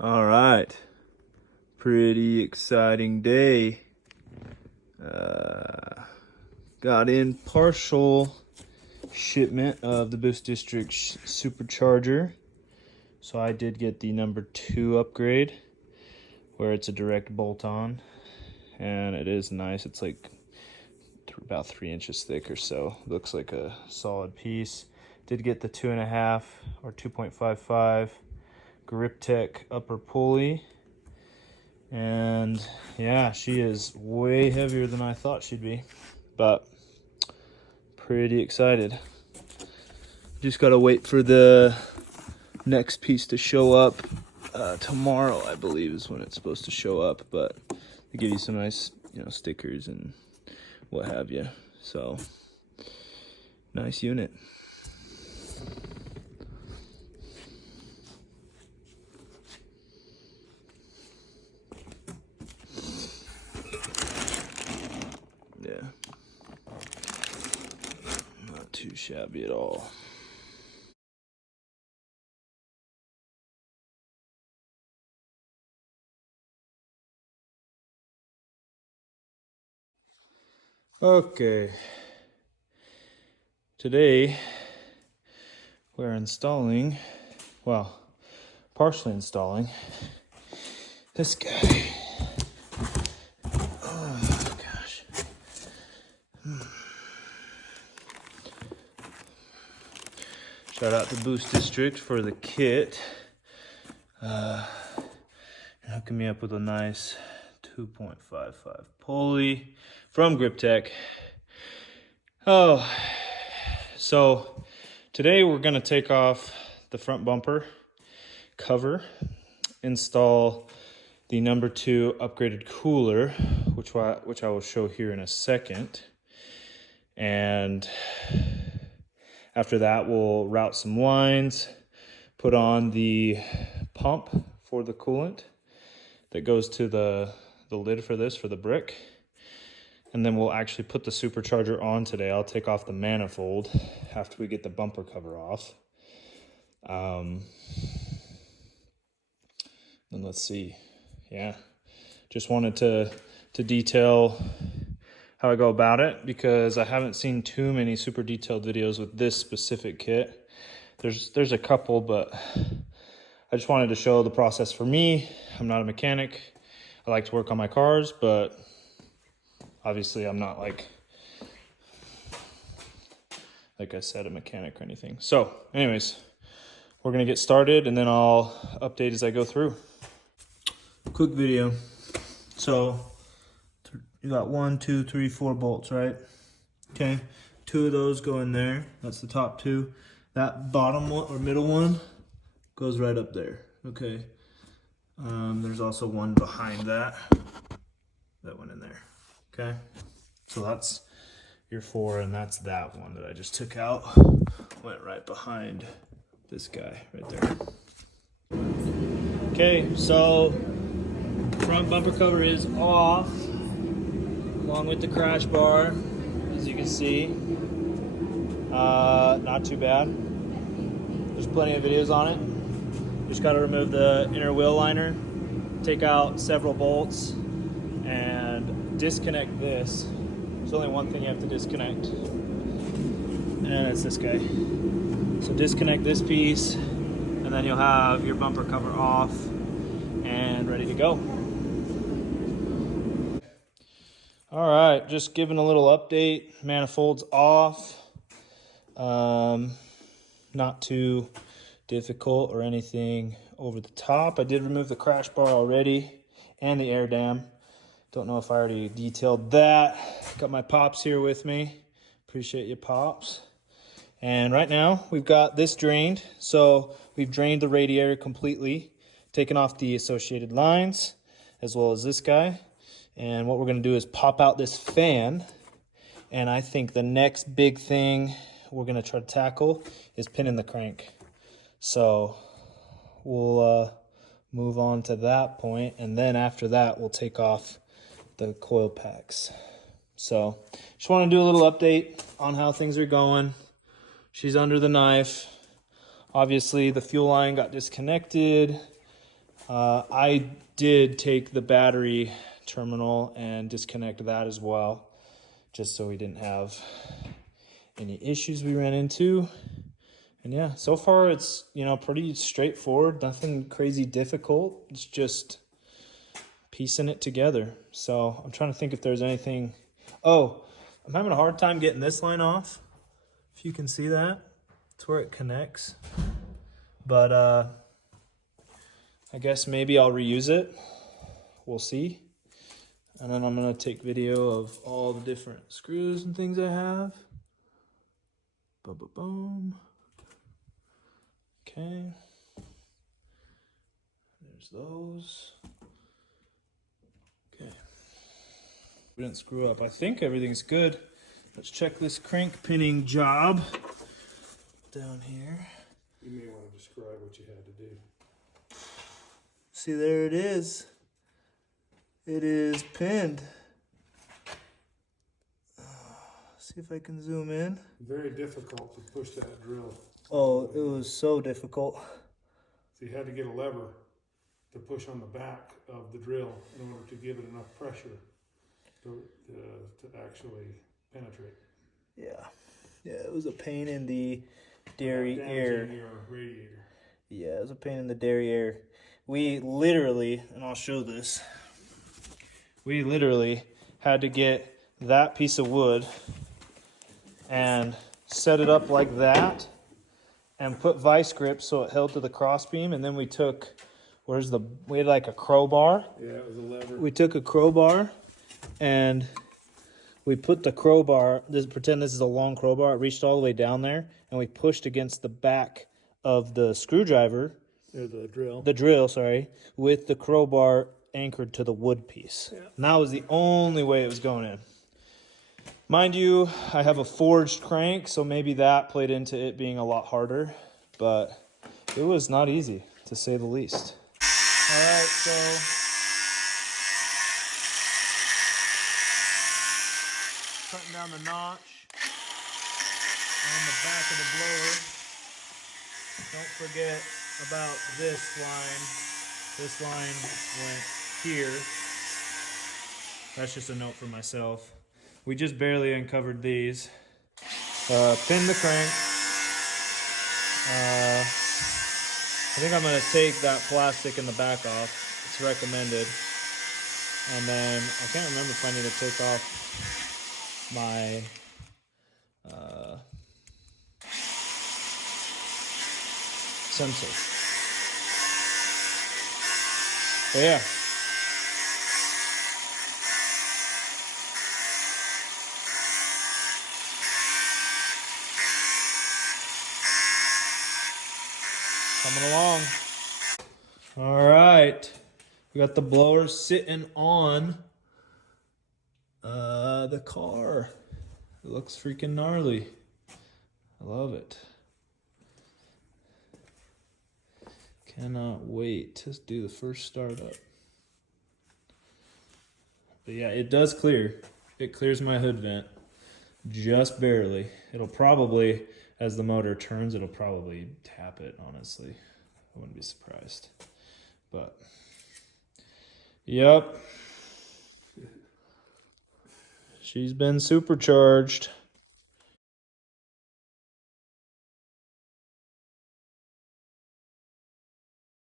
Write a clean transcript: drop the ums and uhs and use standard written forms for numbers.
All right, pretty exciting day. Got in partial shipment of the Boost District Supercharger. So I did get the number 2 upgrade, where it's a direct bolt-on, and it is nice. It's like about 3 inches thick or so. Looks like a solid piece. Did get the 2.5 or 2.55 Grip Tech upper pulley, and yeah, she is way heavier than I thought she'd be, but pretty excited. Just gotta wait for the next piece to show up. Tomorrow, I believe, is when it's supposed to show up, but they give you some nice, stickers and what have you. So nice unit. Yeah, not too shabby at all. Okay, today we're installing, well, partially installing this guy. Oh gosh. Shout out to Boost District for the kit. Hooking me up with a nice 2.55 pulley from Grip Tech. Oh, so today we're gonna take off the front bumper cover, install the number 2 upgraded cooler, which I will show here in a second. And after that, we'll route some lines, put on the pump for the coolant that goes to the lid for this, for the brick. And then we'll actually put the supercharger on today. I'll take off the manifold after we get the bumper cover off. And let's see. Yeah, just wanted to detail how I go about it, because I haven't seen too many super detailed videos with this specific kit. There's a couple, but I just wanted to show the process for me. I'm not a mechanic. I like to work on my cars, but obviously I'm not like I said, a mechanic or anything. So anyways, we're gonna get started and then I'll update as I go through. Quick video. So you got 1, 2, 3, 4 bolts, right? Okay, 2 of those go in there. That's the top 2. That bottom one or middle one goes right up there. Okay. There's also one behind that went in there. Okay, so that's your 4, and that's that one that I just took out. Went right behind this guy right there. Okay, so front bumper cover is off, along with the crash bar, as you can see. Not too bad. There's plenty of videos on it. Just got to remove the inner wheel liner, take out several bolts, and disconnect this. There's only one thing you have to disconnect, and it's this guy. So disconnect this piece, and then you'll have your bumper cover off and ready to go. All right, just giving a little update. Manifold's off. Not too difficult or anything over the top. I did remove the crash bar already and the air dam. Don't know if I already detailed that. Got my pops here with me. Appreciate you, pops. And right now we've got this drained. So we've drained the radiator completely, taken off the associated lines, as well as this guy. And what we're gonna do is pop out this fan. And I think the next big thing we're gonna try to tackle is pinning the crank. So we'll move on to that point, and then after that we'll take off the coil packs. So just want to do a little update on how things are going. She's under the knife. Obviously the fuel line got disconnected. I did take the battery terminal and disconnect that as well, just so we didn't have any issues we ran into. And yeah, so far it's, you know, pretty straightforward, nothing crazy difficult. It's just piecing it together. So I'm trying to think if there's anything. Oh, I'm having a hard time getting this line off. If you can see that, it's where it connects. But I guess maybe I'll reuse it. We'll see. And then I'm gonna take video of all the different screws and things I have. Boom, boom, boom. Okay. There's those. Okay. We didn't screw up. I think everything's good. Let's check this crank pinning job down here. You may want to describe what you had to do. See, there it is. It is pinned. See if I can zoom in. Very difficult to push that drill. Oh, it was so difficult. So you had to get a lever to push on the back of the drill in order to give it enough pressure to actually penetrate. Yeah. Yeah, it was a pain in the derriere. Your radiator. Yeah, it was a pain in the derriere. We literally, and I'll show this, we literally had to get that piece of wood and set it up like that and put vice grips so it held to the crossbeam. And then we took, we had like a crowbar. Yeah, it was a lever. We took a crowbar and we put the crowbar, pretend this is a long crowbar, it reached all the way down there, and we pushed against the back of the screwdriver, Or the drill. the drill, sorry, with the crowbar anchored to the wood piece. Yeah. And that was the only way it was going in. Mind you, I have a forged crank, so maybe that played into it being a lot harder, but it was not easy, to say the least. All right, so cutting down the notch on the back of the blower. Don't forget about this line. This line went here. That's just a note for myself. We just barely uncovered these. Pin the crank. I think I'm gonna take that plastic in the back off. It's recommended. And then I can't remember if I need to take off my sensor. But yeah. Coming along. All right. We got the blower sitting on the car. It looks freaking gnarly. I love it. Cannot wait to do the first startup. But yeah, it does clear. It clears my hood vent just barely. It'll probably, as the motor turns, it'll probably tap it, honestly. I wouldn't be surprised. But, yep. She's been supercharged.